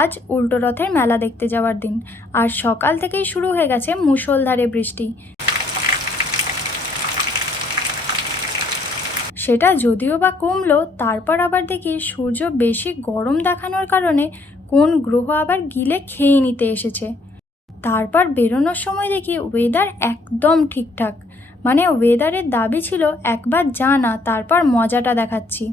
আজ উল্টো রথের মেলা দেখতে যাওয়ার দিন, আর সকাল থেকেই শুরু হয়ে গেছে মুষলধারে বৃষ্টি। সেটা যদিও বা কমলো, তারপর আবার দেখি সূর্য বেশি গরম দেখানোর কারণে কোন গ্রহ আবার গিলে খেয়ে নিতে এসেছে। তারপর বেরোনোর সময় দেখি ওয়েদার একদম ঠিকঠাক, মানে ওয়েদারের দাবি ছিল একবার যা না, তারপর মজাটা দেখাচ্ছি।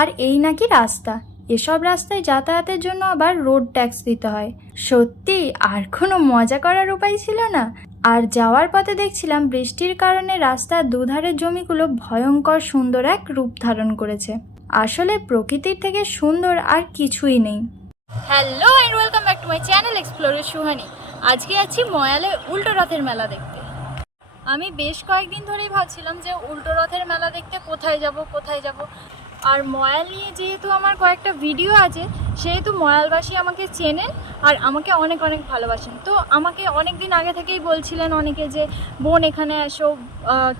আর এই নাকি রাস্তা, এসব রাস্তায় যাতায়াতের জন্য আবার রোড ট্যাক্স দিতে হয়। সত্যি আর কোনো মজা করার উপায় ছিল না। আর যাওয়ার পথে দেখছিলাম বৃষ্টির কারণে রাস্তার দুধারের জমিগুলো ভয়ঙ্কর সুন্দর এক রূপ ধারণ করেছে। আসলে প্রকৃতির থেকে সুন্দর আর কিছুই নেই। Hello and welcome back to my channel explorer Suhani. আজকে আছি ময়ালে উল্টো রথের মেলা দেখতে। আমি বেশ কয়েকদিন ধরেই ভাবছিলাম যে উল্টো রথের মেলা দেখতে কোথায় যাব। আর ময়াল নিয়ে যেহেতু আমার কয়েকটা ভিডিও আছে, সেহেতু ময়ালবাসী আমাকে চেনেন আর আমাকে অনেক অনেক ভালোবাসেন। তো আমাকে অনেক দিন আগে থেকেই বলছিলেন অনেকে যে বোন এখানে এসো,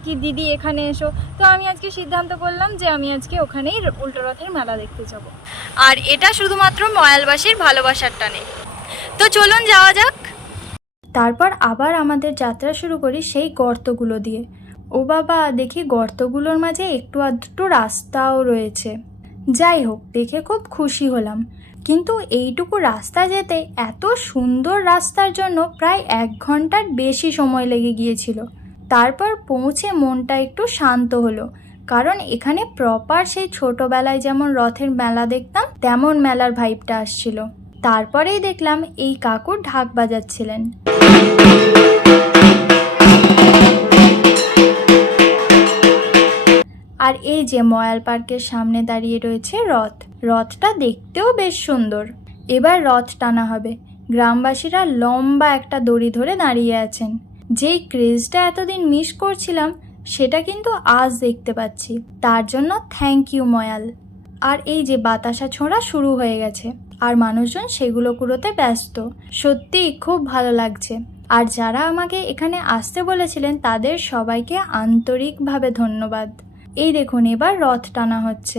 কি দিদি এখানে এসো। তো আমি আজকে সিদ্ধান্ত করলাম যে আমি আজকে ওখানেই উল্টো রথের মেলা দেখতে যাব। আর এটা শুধুমাত্র ময়ালবাসীর ভালোবাসার টানে। তো চলুন যাওয়া যাক। তারপর আবার আমাদের যাত্রা শুরু করি সেই গর্তগুলো দিয়ে। ও বাবা, দেখি গর্তগুলোর মাঝে একটু আধটু রাস্তাও রয়েছে। যাই হোক, দেখে খুব খুশি হলাম। কিন্তু এইটুকু রাস্তা যেতে, এত সুন্দর রাস্তার জন্য প্রায় 1 ঘন্টার বেশি সময় লেগে গিয়েছিল। তারপর পৌঁছে মনটা একটু শান্ত হলো, কারণ এখানে প্রপার সেই ছোটবেলায় যেমন রথের মেলা দেখতাম তেমন মেলার ভাইবটা আসছিল। তারপরেই দেখলাম এই কাকু ঢাক বাজাচ্ছিলেন। আর এই যে ময়াল পার্কের সামনে দাঁড়িয়ে রয়েছে রথটা দেখতেও বেশ সুন্দর। এবার রথ টানা হবে। গ্রামবাসীরা লম্বা একটা দড়ি ধরে দাঁড়িয়ে আছেন। যেই ক্রেজটা এতদিন মিস করছিলাম, সেটা কিন্তু আজ দেখতে পাচ্ছি। তার জন্য থ্যাংক ইউ ময়াল। আর এই যে বাতাসা ছোঁড়া শুরু হয়ে গেছে, আর মানুষজন সেগুলো কুড়োতে ব্যস্ত। সত্যি খুব ভালো লাগছে। আর যারা আমাকে এখানে আসতে বলেছিলেন তাদের সবাইকে আন্তরিকভাবে ধন্যবাদ। এই দেখুন, এবার রথ টানা হচ্ছে।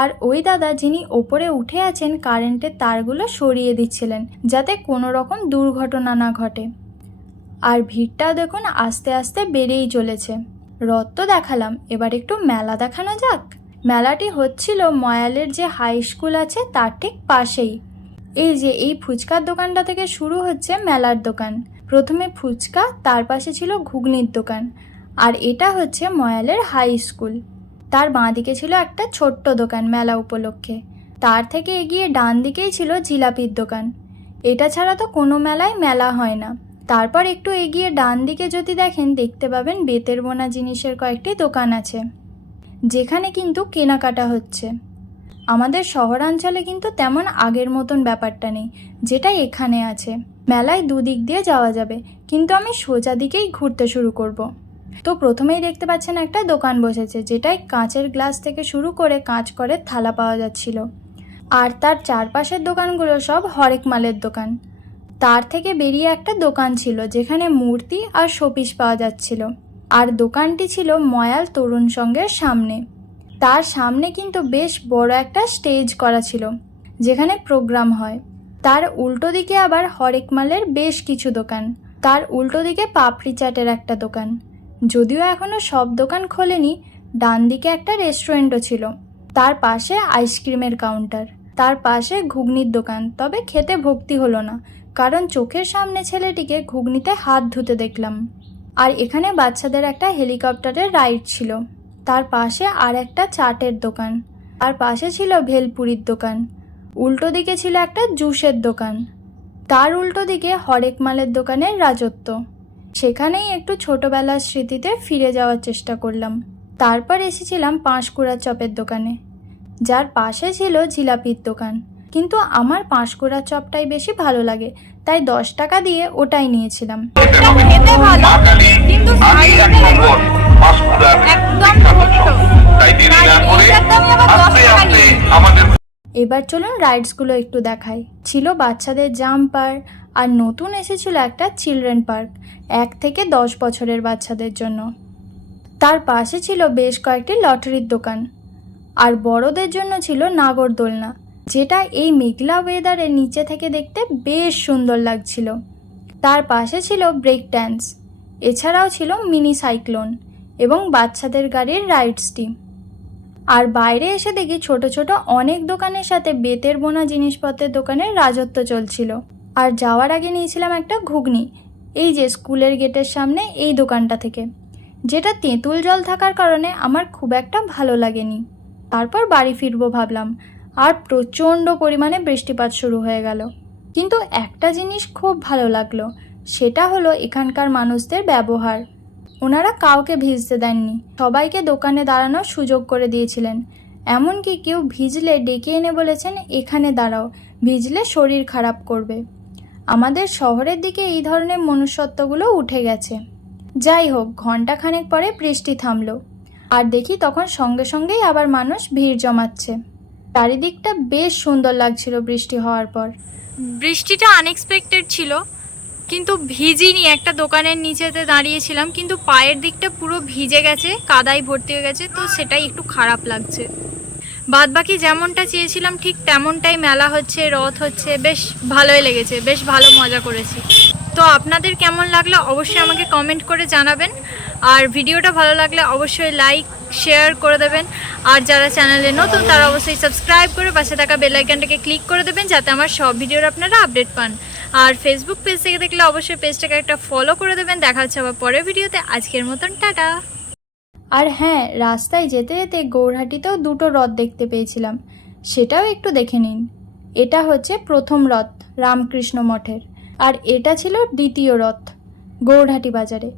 আর ওই দাদা যিনি ওপরে উঠে আছেন, কারেন্টের তারগুলো সরিয়ে দিচ্ছিলেন যাতে কোনো রকম দুর্ঘটনা না ঘটে। আর ভিড়টা দেখুন আস্তে আস্তে বেড়েই চলেছে। রথ তো দেখালাম, এবার একটু মেলা দেখানো যাক। মেলাটি হচ্ছিল ময়ালের যে হাই স্কুল আছে তার ঠিক পাশেই। এই যে এই ফুচকার দোকানটা থেকে শুরু হচ্ছে মেলার দোকান। প্রথমে ফুচকা, তার পাশে ছিল ঘুগনির দোকান। আর এটা হচ্ছে ময়ালের হাই স্কুল। তার বাঁদিকে ছিল একটা ছোট্ট দোকান মেলা উপলক্ষে। তার থেকে এগিয়ে ডান দিকেই ছিল জিলাপির দোকান। এটা ছাড়া তো কোনো মেলায় মেলা হয় না। তারপর একটু এগিয়ে ডান দিকে যদি দেখেন, দেখতে পাবেন বেতের বোনা জিনিসের কয়েকটি দোকান আছে, যেখানে কিন্তু কেনাকাটা হচ্ছে। আমাদের শহরাঞ্চলে কিন্তু তেমন আগের মতন ব্যাপারটা নেই, যেটা এখানে আছে। মেলায় দুদিক দিয়ে যাওয়া যাবে, কিন্তু আমি সোজা দিকেই ঘুরতে শুরু করব। তো প্রথমেই দেখতে পাচ্ছেন একটা দোকান বসেছে, যেটায় কাঁচের গ্লাস থেকে শুরু করে কাঁচ করে থালা পাওয়া যাচ্ছিল। আর তার চারপাশের দোকানগুলো সব হরেক মালের দোকান। তার থেকে বেরিয়ে একটা দোকান ছিল যেখানে মূর্তি আর শোপিস পাওয়া যাচ্ছিল। আর দোকানটি ছিল ময়াল তরুণ সংঘের সামনে। তার সামনে কিন্তু বেশ বড় একটা স্টেজ করা ছিল, যেখানে প্রোগ্রাম হয়। তার উল্টো দিকে আবার হরেক মালের বেশ কিছু দোকান। তার উল্টো দিকে পাপড়ি চাটের একটা দোকান। যদিও এখনও সব দোকান খোলেনি। ডান দিকে একটা রেস্টুরেন্টও ছিল। তার পাশে আইসক্রিমের কাউন্টার। তার পাশে ঘুগনির দোকান, তবে খেতে ভক্তি হলো না, কারণ চোখের সামনে ছেলেটিকে ঘুগনিতে হাত ধুতে দেখলাম। আর এখানে বাচ্চাদের একটা হেলিকপ্টারের রাইড ছিল। তার পাশে আর একটা চাটের দোকান। আর পাশে ছিল ভেলপুরির দোকান। উল্টো দিকে ছিল একটা জুসের দোকান। তার উল্টো দিকে হরেক মালের দোকানের রাজত্ব। সেখানেই একটু ছোটবেলার স্মৃতিতে ফিরে যাওয়ার চেষ্টা করলাম। তারপর এসেছিলাম পাঁশকুড়ার চপের দোকানে, যার পাশে ছিল জিলাপির দোকান। কিন্তু আমার পাঁশকুড়ার চপটাই বেশি ভালো লাগে, তাই 10 টাকা দিয়ে ওটাই নিয়েছিলাম। খেতে ভালো, কিন্তু এবার চলুন রাইডসগুলো একটু দেখাই। ছিল বাচ্চাদের জাম্পার, আর নতুন এসেছিল একটা চিলড্রেন পার্ক 1 থেকে 10 বছরের বাচ্চাদের জন্য। তার পাশে ছিল বেশ কয়েকটি লটারির দোকান, আর বড়দের জন্য ছিল নাগরদোলনা, যেটা এই মেঘলা ওয়েদারে নিচে থেকে দেখতে বেশ সুন্দর লাগছিল। তার পাশে ছিল ব্রেক ড্যান্স, এছাড়াও ছিল মিনি সাইক্লোন এবং বাচ্চাদের গাড়ির রাইডসটি। আর বাইরে এসে দেখি ছোট ছোট অনেক দোকানের সাথে বেতের বোনা জিনিসপত্রের দোকানের রাজত্ব চলছিল। আর যাওয়ার আগে নিয়েছিলাম একটা ঘুগনি, এই যে স্কুলের গেটের সামনে এই দোকানটা থেকে, যেটা তেঁতুল জল থাকার কারণে আমার খুব একটা ভালো লাগেনি। তারপর বাড়ি ফিরবো ভাবলাম, আর প্রচণ্ড পরিমাণে বৃষ্টিপাত শুরু হয়ে গেল। কিন্তু একটা জিনিস খুব ভালো লাগলো, সেটা হলো এখানকার মানুষদের ব্যবহার। ওনারা কাউকে ভিজতে দেননি, সবাইকে দোকানে দাঁড়ানোর সুযোগ করে দিয়েছিলেন। এমনকি কেউ ভিজলে ডেকে এনে বলেছেন, এখানে দাঁড়াও, ভিজলে শরীর খারাপ করবে। আমাদের শহরের দিকে এই ধরনের মনুষ্যত্বগুলো উঠে গেছে। যাই হোক, ঘন্টাখানেক পরে বৃষ্টি থামলো, আর দেখি তখন সঙ্গে সঙ্গেই আবার মানুষ ভিড় জমাচ্ছে। চারিদিকটা বেশ সুন্দর লাগছিল বৃষ্টি হওয়ার পর। বৃষ্টিটা আনএক্সপেক্টেড ছিল, কিন্তু ভিজিনি। একটা দোকানের নিচেতে দাঁড়িয়েছিলাম, কিন্তু পায়ের দিকটা পুরো ভিজে গেছে, কাদায় ভর্তি হয়ে গেছে, তো সেটাই একটু খারাপ লাগছে। বাদবাকি যেমনটা চেয়েছিলাম ঠিক তেমনটাই মেলা হচ্ছে, রথ হচ্ছে, বেশ ভালোই লেগেছে, বেশ ভালো মজা করেছি। তো আপনাদের কেমন লাগলো অবশ্যই আমাকে কমেন্ট করে জানাবেন, আর ভিডিওটা ভালো লাগলে অবশ্যই লাইক শেয়ার করে দেবেন, আর যারা চ্যানেলে নতুন তারা অবশ্যই সাবস্ক্রাইব করে পাশে থাকা বেল আইকনটাকে ক্লিক করে দেবেন, যাতে আমার সব ভিডিওর আপনারা আপডেট পান। আর ফেসবুক পেজ থেকে দেখলে অবশ্যই পেজটাকে একটা ফলো করে দেবেন। দেখা হচ্ছে আবার পরের ভিডিওতে। আজকের মতন টাটা। আর হ্যাঁ, রাস্তায় যেতে যেতে গৌরহাটিতেও 2টো রথ দেখতে পেয়েছিলাম, সেটাও একটু দেখে নিন। এটা হচ্ছে প্রথম রথ রামকৃষ্ণ মঠের, আর এটা ছিল দ্বিতীয় রথ গৌরহাটি বাজারে।